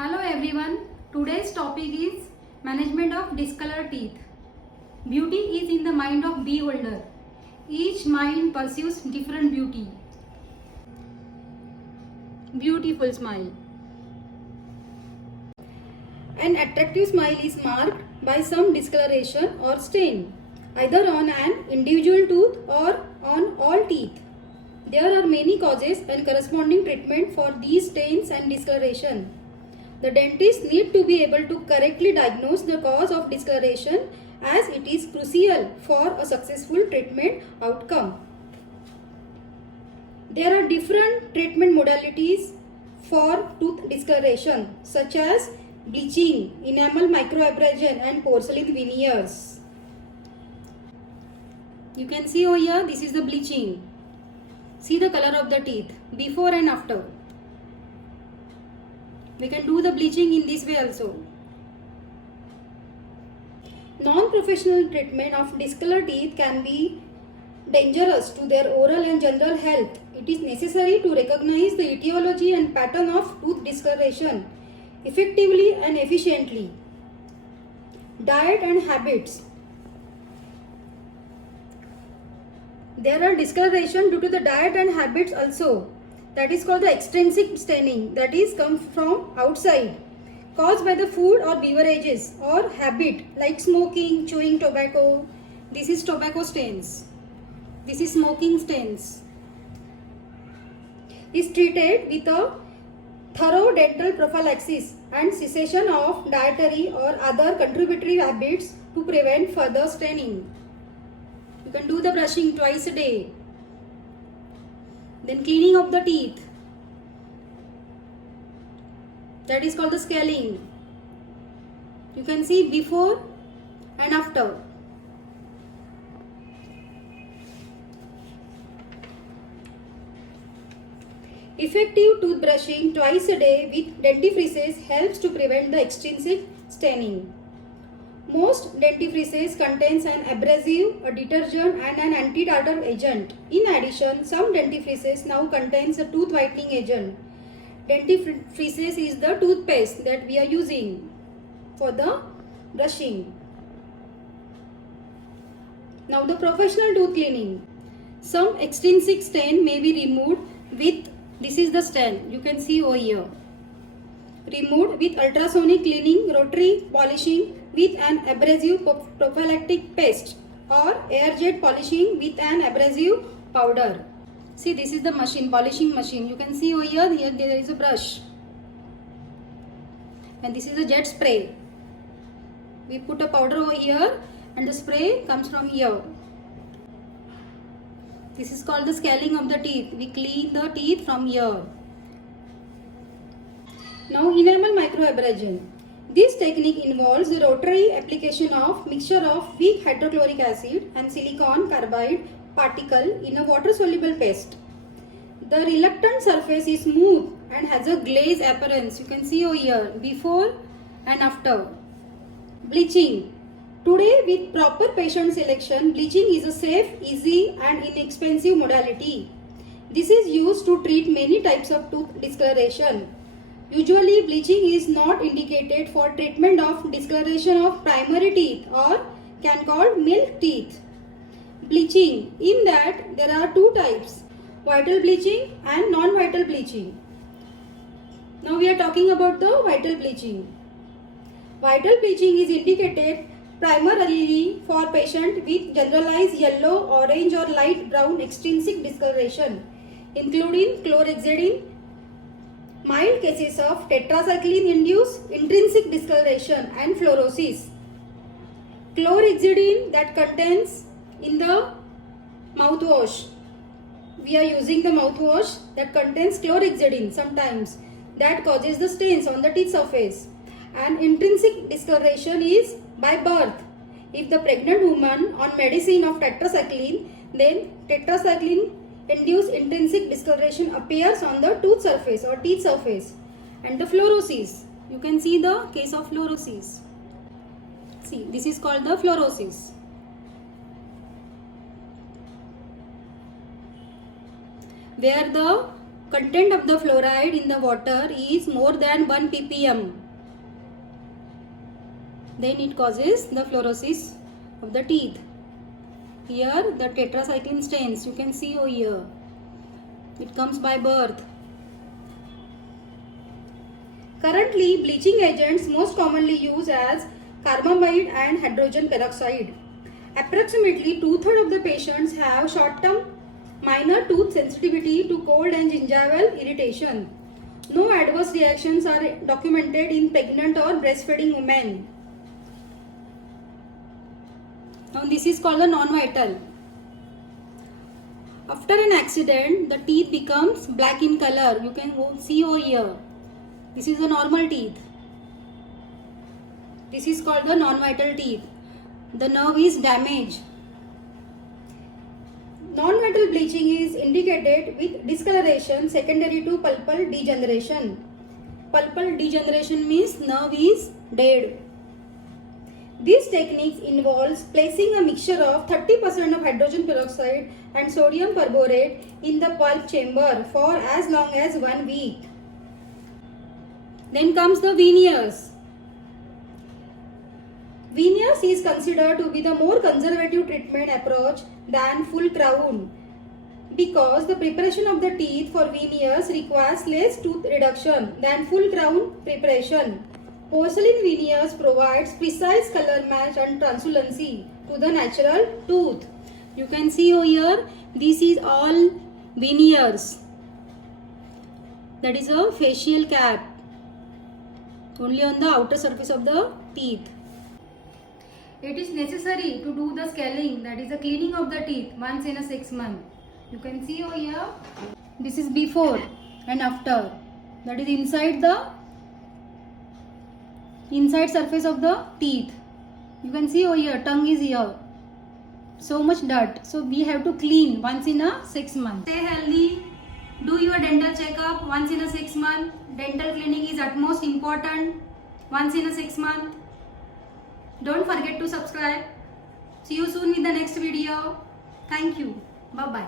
Hello everyone. Today's topic is management of discolored teeth. Beauty is in the mind of beholder. Each mind pursues different beauty. Beautiful smile. An attractive smile is marked by some discoloration or stain, either on an individual tooth or on all teeth. There are many causes and corresponding treatment for these stains and discoloration. The dentist need to be able to correctly diagnose the cause of discoloration as it is crucial for a successful treatment outcome. There are different treatment modalities for tooth discoloration such as bleaching, enamel microabrasion and porcelain veneers. You can see over here, this is the bleaching. See the color of the teeth before and after. We can do the bleaching in this way also. Non-professional treatment of discolored teeth can be dangerous to their oral and general health. It is necessary to recognize the etiology and pattern of tooth discoloration effectively and efficiently. Diet and habits. There are discoloration due to the diet and habits also. That is called the extrinsic staining, that is comes from outside, caused by the food or beverages or habit like smoking, chewing tobacco. This is tobacco stains. This is smoking stains. Is treated with a thorough dental prophylaxis and cessation of dietary or other contributory habits to prevent further staining. You can do the brushing twice a day. Then cleaning of the teeth, that is called the scaling. You can see before and after. Effective toothbrushing twice a day with dentifrices helps to prevent the extrinsic staining. Most dentifrices contains an abrasive, a detergent and an anti-tartar agent. In addition, some dentifrices now contains a tooth whitening agent. Dentifrices is the toothpaste that we are using for the brushing. Now the professional tooth cleaning. Some extrinsic stain may be removed with, this is the stain, you can see over here. Removed with ultrasonic cleaning, rotary polishing with an abrasive prophylactic paste or air jet polishing with an abrasive powder. See, this is the machine, polishing machine. You can see over here, there is a brush. And this is a jet spray. We put a powder over here and the spray comes from here. This is called the scaling of the teeth. We clean the teeth from here. Now enamel microabrasion. This technique involves the rotary application of mixture of weak hydrochloric acid and silicon carbide particle in a water-soluble paste. The reluctant surface is smooth and has a glaze appearance. You can see over here, before and after. Bleaching. Today, with proper patient selection, bleaching is a safe, easy and inexpensive modality. This is used to treat many types of tooth discoloration. Usually, bleaching is not indicated for treatment of discoloration of primary teeth or can called milk teeth. Bleaching, in that there are two types, vital bleaching and non-vital bleaching. Now we are talking about the vital bleaching. Vital bleaching is indicated primarily for patient with generalized yellow, orange or light brown extrinsic discoloration, including chlorhexidine, mild cases of tetracycline-induced intrinsic discoloration and fluorosis. Chlorhexidine that contains in the mouthwash. We are using the mouthwash that contains chlorhexidine sometimes. That causes the stains on the teeth surface. And intrinsic discoloration is by birth. If the pregnant woman on medicine of tetracycline, then tetracycline induced intrinsic discoloration appears on the tooth surface or teeth surface. And the fluorosis, you can see the case of fluorosis. See, this is called the fluorosis. Where the content of the fluoride in the water is more than 1 ppm, then it causes the fluorosis of the teeth. Here the tetracycline stains, you can see over here, it comes by birth. Currently, bleaching agents most commonly used as carbamide and hydrogen peroxide. Approximately 2/3 of the patients have short-term minor tooth sensitivity to cold and gingival irritation. No adverse reactions are documented in pregnant or breastfeeding women. Now this is called the non-vital. After an accident, the teeth becomes black in color. You can see over here. This is the normal teeth. This is called the non-vital teeth. The nerve is damaged. Non-vital bleaching is indicated with discoloration secondary to pulpal degeneration. Pulpal degeneration means nerve is dead. This technique involves placing a mixture of 30% of hydrogen peroxide and sodium perborate in the pulp chamber for as long as 1 week. Then comes the veneers. Veneers is considered to be the more conservative treatment approach than full crown because the preparation of the teeth for veneers requires less tooth reduction than full crown preparation. Porcelain veneers provides precise color match and translucency to the natural tooth. You can see over here, this is all veneers. That is a facial cap, only on the outer surface of the teeth. It is necessary to do the scaling, that is the cleaning of the teeth once in a 6 months. You can see over here, this is before and after. That is inside surface of the teeth. You can see over here, tongue is here. So much dirt. So we have to clean once in a 6 months. Stay healthy. Do your dental checkup once in a 6 months. Dental cleaning is utmost important once in a 6 months. Don't forget to subscribe. See you soon with the next video. Thank you. Bye-bye.